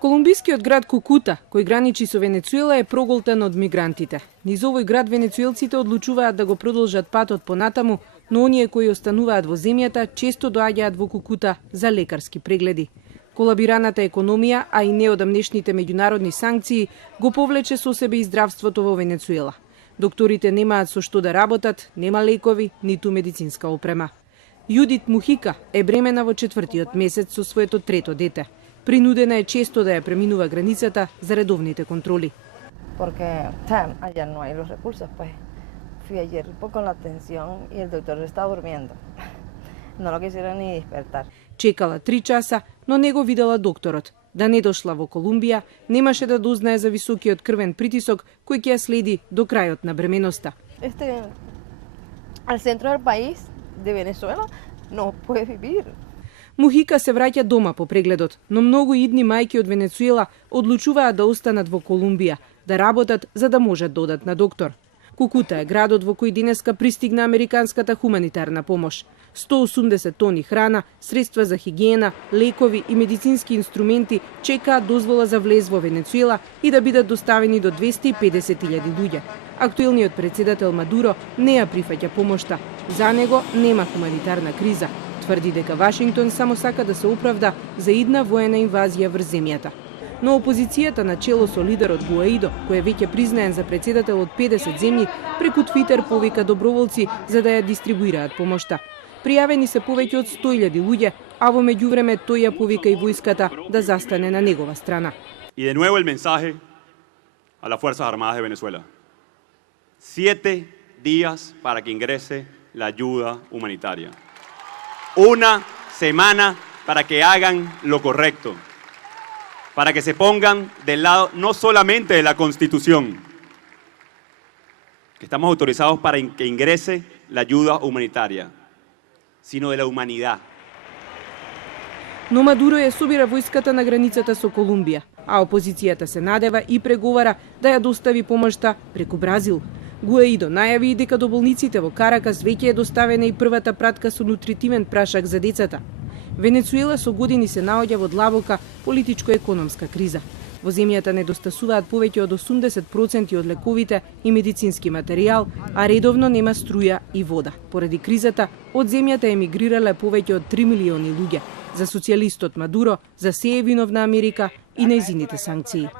Колумбискиот град Кукута, кој граничи со Венецуела, е проголтен од мигрантите. Низ овој град венецуелците одлучуваат да го продолжат патот понатаму, но оние кои остануваат во земјата често доаѓаат во Кукута за лекарски прегледи. Колабираната економија, а и неодамнешните меѓународни санкции го повлече со себе и здравството во Венецуела. Докторите немаат со што да работат, нема лекови, ниту медицинска опрема. Јудит Мухика е бремена во 4-тиот месец со своето 3-то дете. Принудена е често да ја преминува границата за редовните контроли. Porque allá no hay los recursos, pues fui ayer con la atención y el doctor está durmiendo. No lo quisiera ni despertar. Чекала 3 часа, но не го видела докторот. Да не дошла во Колумбија, немаше да дознае за високиот крвен притисок кој ќе ја следи до крајот на бременоста. Al centro del país de Venezuela no puede vivir. Мухика се враќа дома по прегледот, но многу идни мајки од Венецуела одлучуваат да останат во Колумбија, да работат за да можат да одат на доктор. Кукута е градот во кој денеска пристигна американската хуманитарна помош. 180 тони храна, средства за хигиена, лекови и медицински инструменти чекаат дозвола за влез во Венецуела и да бидат доставени до 250.000 луѓе. Актуелниот председател Мадуро не ја прифаќа помошта. За него нема хуманитарна криза. Тврди дека Вашингтон само сака да се оправда за идна воена инвазија врз земјата. Но опозицијата на чело со лидерот Гуаидо, кој е веќе признаен за председател од 50 земји, преку Твитер повика доброволци за да ја дистрибуираат помошта. Пријавени се повеќе од 100.000 луѓе, а во меѓувреме тој ја повика и војската да застане на негова страна. И de nuevo el mensaje a las Fuerzas Armadas de Venezuela. 7 días para que ingrese la ayuda humanitaria. Una semana para que hagan lo correcto, para que se pongan del lado no solamente de la Constitución, que estamos autorizados para que ingrese la ayuda humanitaria, sino de la humanidad. Но Мадуро ја собира војската на границата со Колумбија, а опозицијата се надева и преговара да ја достави помошта преку Бразил. Гуаидо најави и дека до болниците во Каракас веќе е доставена и првата пратка со нутритивен прашак за децата. Венецуела со години се наоѓа во длабока политичко-економска криза. Во земјата недостасуваат повеќе од 80% од лековите и медицински материјал, а редовно нема струја и вода. Поради кризата, од земјата емигрирале повеќе од 3 милиони луѓе. За социјалистот Мадуро, за се е виновна Америка и нејзините санкции.